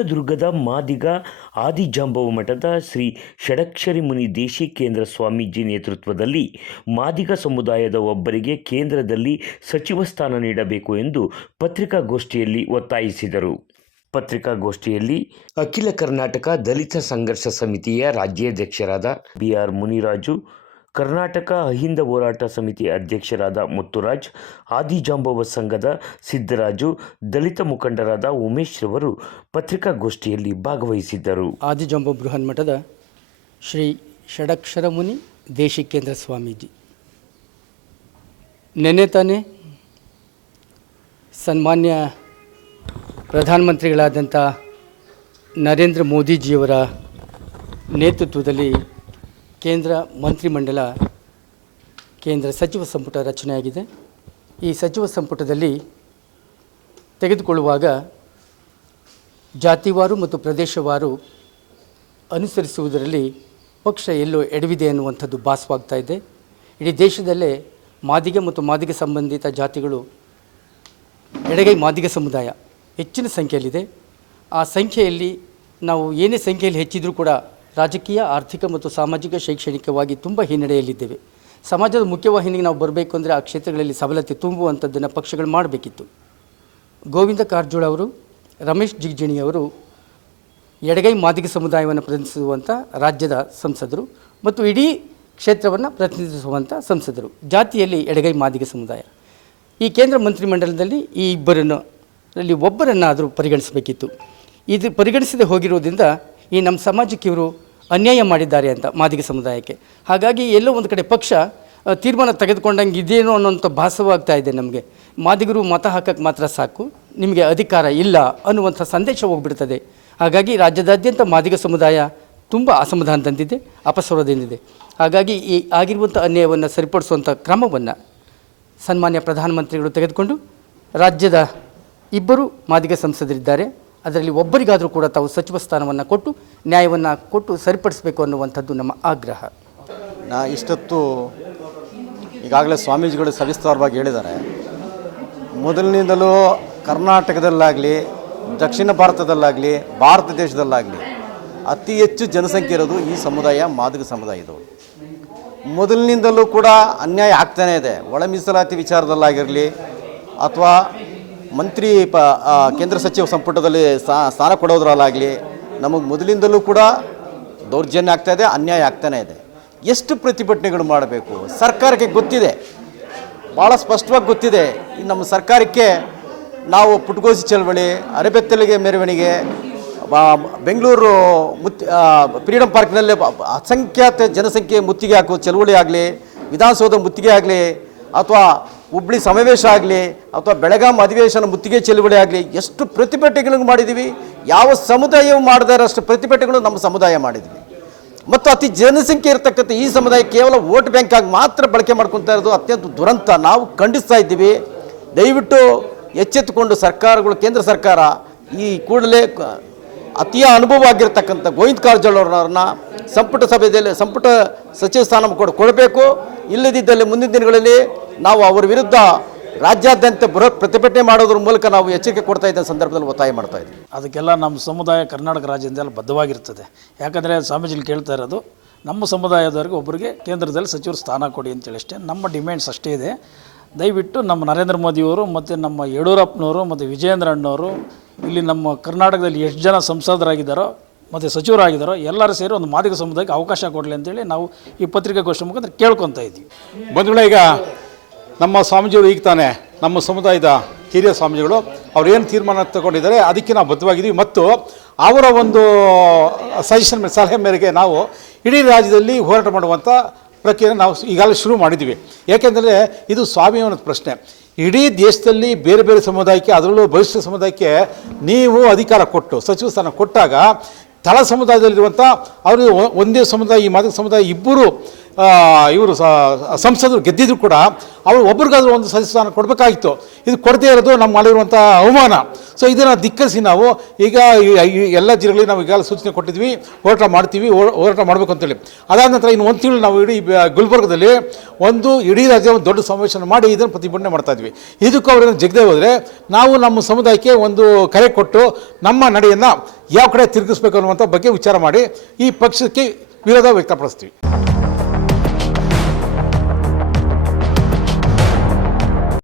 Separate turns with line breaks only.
ಚಿತ್ರದುರ್ಗದ ಮಾದಿಗ ಆದಿಜಾಂಬವ ಮಠದ ಶ್ರೀ ಷಡಕ್ಷರಿ ಮುನಿ ದೇಶಿಕೇಂದ್ರ ಸ್ವಾಮೀಜಿ ನೇತೃತ್ವದಲ್ಲಿ ಮಾದಿಗ ಸಮುದಾಯದ ಒಬ್ಬರಿಗೆ ಕೇಂದ್ರದಲ್ಲಿ ಸಚಿವ ಸ್ಥಾನ ನೀಡಬೇಕು ಎಂದು ಪತ್ರಿಕಾಗೋಷ್ಠಿಯಲ್ಲಿ ಒತ್ತಾಯಿಸಿದರು. ಪತ್ರಿಕಾಗೋಷ್ಠಿಯಲ್ಲಿ ಅಖಿಲ ಕರ್ನಾಟಕ ದಲಿತ ಸಂಘರ್ಷ ಸಮಿತಿಯ ರಾಜ್ಯಾಧ್ಯಕ್ಷರಾದ ಬಿಆರ್ ಮುನಿರಾಜು ಕರ್ನಾಟಕ ಅಹಿಂದ ಹೋರಾಟ ಸಮಿತಿ ಅಧ್ಯಕ್ಷರಾದ ಮುತ್ತುರಾಜ್ ಆದಿಜಾಂಬವ ಸಂಘದ ಸಿದ್ದರಾಜು, ದಲಿತ ಮುಖಂಡರಾದ ಉಮೇಶ್ ರವರು ಪತ್ರಿಕಾಗೋಷ್ಠಿಯಲ್ಲಿ ಭಾಗವಹಿಸಿದ್ದರು.
ಆದಿಜಾಂಬ ಬೃಹನ್ ಮಠದ ಶ್ರೀ ಷಡಕ್ಷರ ಮುನಿ ದೇಶಿಕೇಂದ್ರ ಸ್ವಾಮೀಜಿ. ನೆನೆ ತಾನೇ ಸನ್ಮಾನ್ಯ ಪ್ರಧಾನಮಂತ್ರಿಗಳಾದಂಥ ನರೇಂದ್ರ ಮೋದಿಜಿಯವರ ನೇತೃತ್ವದಲ್ಲಿ ಕೇಂದ್ರ ಮಂತ್ರಿಮಂಡಲ, ಕೇಂದ್ರ ಸಚಿವ ಸಂಪುಟ ರಚನೆಯಾಗಿದೆ. ಈ ಸಚಿವ ಸಂಪುಟದಲ್ಲಿ ತೆಗೆದುಕೊಳ್ಳುವಾಗ ಜಾತಿವಾರು ಮತ್ತು ಪ್ರದೇಶವಾರು ಅನುಸರಿಸುವುದರಲ್ಲಿ ಪಕ್ಷ ಎಲ್ಲೋ ಎಡವಿದೆ ಅನ್ನುವಂಥದ್ದು ಭಾಸವಾಗ್ತಾ ಇದೆ. ಇಡೀ ದೇಶದಲ್ಲೇ ಮಾದಿಗೆ ಮತ್ತು ಮಾದಿಗೆ ಸಂಬಂಧಿತ ಜಾತಿಗಳು ಎಡಗೈ ಮಾದಿಗ ಸಮುದಾಯ ಹೆಚ್ಚಿನ ಸಂಖ್ಯೆಯಲ್ಲಿದೆ. ಆ ಸಂಖ್ಯೆಯಲ್ಲಿ ನಾವು ಏನೇ ಸಂಖ್ಯೆಯಲ್ಲಿ ಹೆಚ್ಚಿದ್ರೂ ಕೂಡ ರಾಜಕೀಯ, ಆರ್ಥಿಕ ಮತ್ತು ಸಾಮಾಜಿಕ ಶೈಕ್ಷಣಿಕವಾಗಿ ತುಂಬ ಹಿನ್ನಡೆಯಲ್ಲಿದ್ದೇವೆ. ಸಮಾಜದ ಮುಖ್ಯವಾಹಿನಿಗೆ ನಾವು ಬರಬೇಕು ಅಂದರೆ ಆ ಕ್ಷೇತ್ರಗಳಲ್ಲಿ ಸಬಲತೆ ತುಂಬುವಂಥದ್ದನ್ನು ಪಕ್ಷಗಳು ಮಾಡಬೇಕಿತ್ತು. ಗೋವಿಂದ ಕಾರಜೋಳ ಅವರು, ರಮೇಶ್ ಜಿಗಜಿಣಿ ಅವರು ಎಡಗೈ ಮಾದಿಗ ಸಮುದಾಯವನ್ನು ಪ್ರತಿನಿಧಿಸುವಂಥ ರಾಜ್ಯದ ಸಂಸದರು ಮತ್ತು ಇಡೀ ಕ್ಷೇತ್ರವನ್ನು ಪ್ರತಿನಿಧಿಸುವಂಥ ಸಂಸದರು. ಜಾತಿಯಲ್ಲಿ ಎಡಗೈ ಮಾದಿಗ ಸಮುದಾಯ. ಈ ಕೇಂದ್ರ ಮಂತ್ರಿಮಂಡಲದಲ್ಲಿ ಈ ಇಬ್ಬರನ್ನು, ಅಲ್ಲಿ ಒಬ್ಬರನ್ನಾದರೂ ಪರಿಗಣಿಸಬೇಕಿತ್ತು. ಇದು ಪರಿಗಣಿಸದೆ ಹೋಗಿರೋದ್ರಿಂದ ಈ ನಮ್ಮ ಸಮಾಜಕ್ಕೆ ಇವರು ಅನ್ಯಾಯ ಮಾಡಿದ್ದಾರೆ ಅಂತ ಮಾದಿಗ ಸಮುದಾಯಕ್ಕೆ. ಹಾಗಾಗಿ ಎಲ್ಲೋ ಒಂದು ಕಡೆ ಪಕ್ಷ ತೀರ್ಮಾನ ತೆಗೆದುಕೊಂಡಂಗೆ ಇದೇನೋ ಅನ್ನೋಂಥ ಭಾಸವಾಗ್ತಾ ಇದೆ ನಮಗೆ. ಮಾದಿಗರು ಮತ ಹಾಕಕ್ಕೆ ಮಾತ್ರ ಸಾಕು, ನಿಮಗೆ ಅಧಿಕಾರ ಇಲ್ಲ ಅನ್ನುವಂಥ ಸಂದೇಶ ಹೋಗ್ಬಿಡ್ತದೆ. ಹಾಗಾಗಿ ರಾಜ್ಯದಾದ್ಯಂತ ಮಾದಿಗ ಸಮುದಾಯ ತುಂಬ ಅಸಮಾಧಾನ ತಂದಿದೆ ಅಪಸ್ವರದಿಂದಿದೆ ಹಾಗಾಗಿ ಈ ಆಗಿರುವಂಥ ಅನ್ಯಾಯವನ್ನು ಸರಿಪಡಿಸುವಂಥ ಕ್ರಮವನ್ನು ಸನ್ಮಾನ್ಯ ಪ್ರಧಾನಮಂತ್ರಿಗಳು ತೆಗೆದುಕೊಂಡು ರಾಜ್ಯದ ಇಬ್ಬರು ಮಾದಿಗ ಸಂಸದರಿದ್ದಾರೆ. ಅದರಲ್ಲಿ ಒಬ್ಬರಿಗಾದರೂ ಕೂಡ ತಾವು ಸಚಿವ ಸ್ಥಾನವನ್ನು ಕೊಟ್ಟು ನ್ಯಾಯವನ್ನು ಕೊಟ್ಟು ಸರಿಪಡಿಸಬೇಕು ಅನ್ನುವಂಥದ್ದು ನಮ್ಮ ಆಗ್ರಹ.
ನಾ ಇಷ್ಟೊತ್ತು ಈಗಾಗಲೇ ಸ್ವಾಮೀಜಿಗಳು ಸವಿಸ್ತಾರವಾಗಿ ಹೇಳಿದ್ದಾರೆ. ಮೊದಲಿನಿಂದಲೂ ಕರ್ನಾಟಕದಲ್ಲಾಗಲಿ, ದಕ್ಷಿಣ ಭಾರತದಲ್ಲಾಗಲಿ, ಭಾರತ ದೇಶದಲ್ಲಾಗಲಿ ಅತಿ ಹೆಚ್ಚು ಜನಸಂಖ್ಯೆ ಇರೋದು ಈ ಸಮುದಾಯ, ಮಾದಿಗ ಸಮುದಾಯದವರು. ಮೊದಲಿನಿಂದಲೂ ಕೂಡ ಅನ್ಯಾಯ ಆಗ್ತಾನೇ ಇದೆ. ಒಳ ಮೀಸಲಾತಿ ವಿಚಾರದಲ್ಲಾಗಿರಲಿ ಅಥವಾ ಮಂತ್ರಿ ಪ ಕೇಂದ್ರ ಸಚಿವ ಸಂಪುಟದಲ್ಲಿ ಸ್ಥಾ- ಸ್ಥಾನ ಕೊಡೋದ್ರಲ್ಲಾಗಲಿ ನಮಗೆ ಮೊದಲಿಂದಲೂ ಕೂಡ ದೌರ್ಜನ್ಯ ಆಗ್ತಾ ಇದೆ, ಅನ್ಯಾಯ ಆಗ್ತಾನೇ ಇದೆ. ಎಷ್ಟು ಪ್ರತಿಭಟನೆಗಳು ಮಾಡಬೇಕು? ಸರ್ಕಾರಕ್ಕೆ ಗೊತ್ತಿದೆ. ಭಾಳ ಸ್ಪಷ್ಟವಾಗಿ ಗೊತ್ತಿದೆ. ಈ ನಮ್ಮ ಸರ್ಕಾರಕ್ಕೆ ನಾವು ಪುಟ್ಗೋಸಿ ಚಳವಳಿ, ಅರೆಬೆತ್ತಲಿಗೆ ಮೆರವಣಿಗೆ ಬೆಂಗಳೂರು ಮುತ್ ಫ್ರೀಡಮ್ ಪಾರ್ಕ್ನಲ್ಲಿ ಅಸಂಖ್ಯಾತ ಜನಸಂಖ್ಯೆ ಮುತ್ತಿಗೆ ಹಾಕುವ ಚಳವಳಿ ಆಗಲಿ ವಿಧಾನಸೌಧ ಮುತ್ತಿಗೆ ಆಗಲಿ ಅಥವಾ ಹುಬ್ಳಿ ಸಮಾವೇಶ ಆಗಲಿ, ಅಥವಾ ಬೆಳಗಾಂ ಅಧಿವೇಶನ ಮುತ್ತಿಗೆ ಚೆಲುವಳಿ ಆಗಲಿ, ಎಷ್ಟು ಪ್ರತಿಭಟನೆಗಳನ್ನು ಮಾಡಿದ್ದೀವಿ ಯಾವ ಸಮುದಾಯವು ಮಾಡದೇ ಇರೋಷ್ಟು ಪ್ರತಿಭಟನೆಗಳು ನಮ್ಮ ಸಮುದಾಯ ಮಾಡಿದ್ವಿ. ಮತ್ತು ಅತಿ ಜನಸಂಖ್ಯೆ ಇರತಕ್ಕಂಥ ಈ ಸಮುದಾಯ ಕೇವಲ ವೋಟ್ ಬ್ಯಾಂಕ್ ಆಗಿ ಮಾತ್ರ ಬಳಕೆ ಮಾಡ್ಕೊತಾ ಇರೋದು ಅತ್ಯಂತ ದುರಂತ. ನಾವು ಖಂಡಿಸ್ತಾ ಇದ್ದೀವಿ. ದಯವಿಟ್ಟು ಎಚ್ಚೆತ್ತುಕೊಂಡು ಸರ್ಕಾರಗಳು, ಕೇಂದ್ರ ಸರ್ಕಾರ ಈ ಕೂಡಲೇ ಅತಿಯ ಅನುಭವ ಆಗಿರ್ತಕ್ಕಂಥ ಗೋವಿಂದ ಕಾರಜೋಳವ್ರನ್ನ ಸಂಪುಟ ಸಭೆಯಲ್ಲಿ, ಸಂಪುಟ ಸಚಿವ ಸ್ಥಾನ ಕೊಡ ಕೊಡಬೇಕು. ಇಲ್ಲದಿದ್ದಲ್ಲಿ ಮುಂದಿನ ದಿನಗಳಲ್ಲಿ ನಾವು ಅವರ ವಿರುದ್ಧ ರಾಜ್ಯಾದ್ಯಂತ ಬೃಹತ್ ಪ್ರತಿಭಟನೆ ಮಾಡೋದ್ರ ಮೂಲಕ ನಾವು ಎಚ್ಚರಿಕೆ ಕೊಡ್ತಾ ಇದ್ದ ಸಂದರ್ಭದಲ್ಲಿ ಒತ್ತಾಯ ಮಾಡ್ತಾ ಇದ್ದೀವಿ
ಅದಕ್ಕೆಲ್ಲ ನಮ್ಮ ಸಮುದಾಯ ಕರ್ನಾಟಕ ರಾಜ್ಯದಿಂದೆಲ್ಲ ಬದ್ಧವಾಗಿರ್ತದೆ. ಯಾಕಂದರೆ ಸ್ವಾಮೀಜಿಲಿ ಕೇಳ್ತಾ ಇರೋದು, ನಮ್ಮ ಸಮುದಾಯದವರಿಗೆ ಒಬ್ಬರಿಗೆ ಕೇಂದ್ರದಲ್ಲಿ ಸಚಿವರು ಸ್ಥಾನ ಕೊಡಿ ಅಂತೇಳಿ ಅಷ್ಟೇ. ನಮ್ಮ ಡಿಮ್ಯಾಂಡ್ಸ್ ಅಷ್ಟೇ ಇದೆ. ದಯವಿಟ್ಟು ನಮ್ಮ ನರೇಂದ್ರ ಮೋದಿಯವರು ಮತ್ತು ನಮ್ಮ ಯಡಿಯೂರಪ್ಪನವರು ಮತ್ತು ವಿಜಯೇಂದ್ರ ಅಣ್ಣವರು, ಇಲ್ಲಿ ನಮ್ಮ ಕರ್ನಾಟಕದಲ್ಲಿ ಎಷ್ಟು ಜನ ಸಂಸದರಾಗಿದ್ದಾರೋ ಮತ್ತು ಸಚಿವರಾಗಿದ್ದಾರೋ, ಎಲ್ಲರೂ ಸೇರಿ ಒಂದು ಮಾದಿಗ ಸಮುದಾಯಕ್ಕೆ ಅವಕಾಶ ಕೊಡಲಿ ಅಂತೇಳಿ ನಾವು ಈ ಪತ್ರಿಕಾಗೋಷ್ಠಿ ಮುಖಾಂತರ ಕೇಳ್ಕೊತಾ ಇದ್ದೀವಿ.
ಬಂಧುಗಳೇ ಈಗ ನಮ್ಮ ಸ್ವಾಮೀಜಿಗಳು ಈಗ ತಾನೇ, ನಮ್ಮ ಸಮುದಾಯದ ಹಿರಿಯ ಸ್ವಾಮೀಜಿಗಳು ಏನು ತೀರ್ಮಾನ ತಗೊಂಡಿದ್ದಾರೆ ಅದಕ್ಕೆ ನಾವು ಬದ್ಧವಾಗಿದ್ದೀವಿ. ಮತ್ತು ಅವರ ಒಂದು ಸಜೆಷನ್ ಸಲಹೆ ಮೇರೆಗೆ ನಾವು ಇಡೀ ರಾಜ್ಯದಲ್ಲಿ ಹೋರಾಟ ಮಾಡುವಂಥ ಪ್ರಕ್ರಿಯೆ ನಾವು ಈಗಾಗಲೇ ಶುರು ಮಾಡಿದ್ದೀವಿ. ಏಕೆಂದರೆ ಇದು ಸ್ವಾಭಿಮಾನದ ಪ್ರಶ್ನೆ. ಇಡೀ ದೇಶದಲ್ಲಿ ಬೇರೆ ಬೇರೆ ಸಮುದಾಯಕ್ಕೆ, ಅದರಲ್ಲೂ ಬಲಿಷ್ಠ ಸಮುದಾಯಕ್ಕೆ ನೀವು ಅಧಿಕಾರ ಕೊಟ್ಟು, ಸಚಿವ ಸ್ಥಾನ ಕೊಟ್ಟಾಗ ತಳ ಸಮುದಾಯದಲ್ಲಿರುವಂಥ ಅವರು ಒಂದೇ ಸಮುದಾಯ ಈ ಮಾದಕ ಸಮುದಾಯ ಇಬ್ಬರು ಇವರು ಸಂಸದರು ಗೆದ್ದಿದ್ರು ಕೂಡ ಅವರು ಒಬ್ರಿಗಾದ್ರೂ ಒಂದು ಸದಸ್ಯಸ್ಥಾನ ಕೊಡಬೇಕಾಗಿತ್ತು. ಇದು ಕೊಡದೇ ಇರೋದು ನಮ್ಮ ಮಾಡಿರುವಂಥ ಅವಮಾನ. ಸೊ ಇದನ್ನು ಧಿಕ್ಕರಿಸಿ ನಾವು ಈಗ ಎಲ್ಲ ಜಿಲ್ಲೆಗಳಿಗೆ ನಾವು ಈಗಾಗಲೇ ಸೂಚನೆ ಕೊಟ್ಟಿದ್ವಿ, ಹೋರಾಟ ಮಾಡ್ತೀವಿ ಹೋರಾಟ ಮಾಡಬೇಕು ಅಂತೇಳಿ. ಅದಾದ ನಂತರ ಇನ್ನು ಒಂದು ತಿಂಗಳು ನಾವು ಇಡೀ ಗುಲ್ಬರ್ಗದಲ್ಲಿ ಒಂದು ಇಡೀ ರಾಜ್ಯ ಒಂದು ದೊಡ್ಡ ಸಮಾವೇಶ ಮಾಡಿ ಇದನ್ನು ಪ್ರತಿಭಟನೆ ಮಾಡ್ತಾ ಇದ್ವಿ. ಇದಕ್ಕೂ ಅವರನ್ನು ಜಗದೇ ಹೋದರೆ ನಾವು ನಮ್ಮ ಸಮುದಾಯಕ್ಕೆ ಒಂದು ಕರೆ ಕೊಟ್ಟು ನಮ್ಮ ನಡೆಯನ್ನು ಯಾವ ಕಡೆ ತಿರುಗಿಸ್ಬೇಕು ಅನ್ನುವಂಥ ಬಗ್ಗೆ ವಿಚಾರ ಮಾಡಿ ಈ ಪಕ್ಷಕ್ಕೆ ವಿರೋಧ ವ್ಯಕ್ತಪಡಿಸ್ತೀವಿ.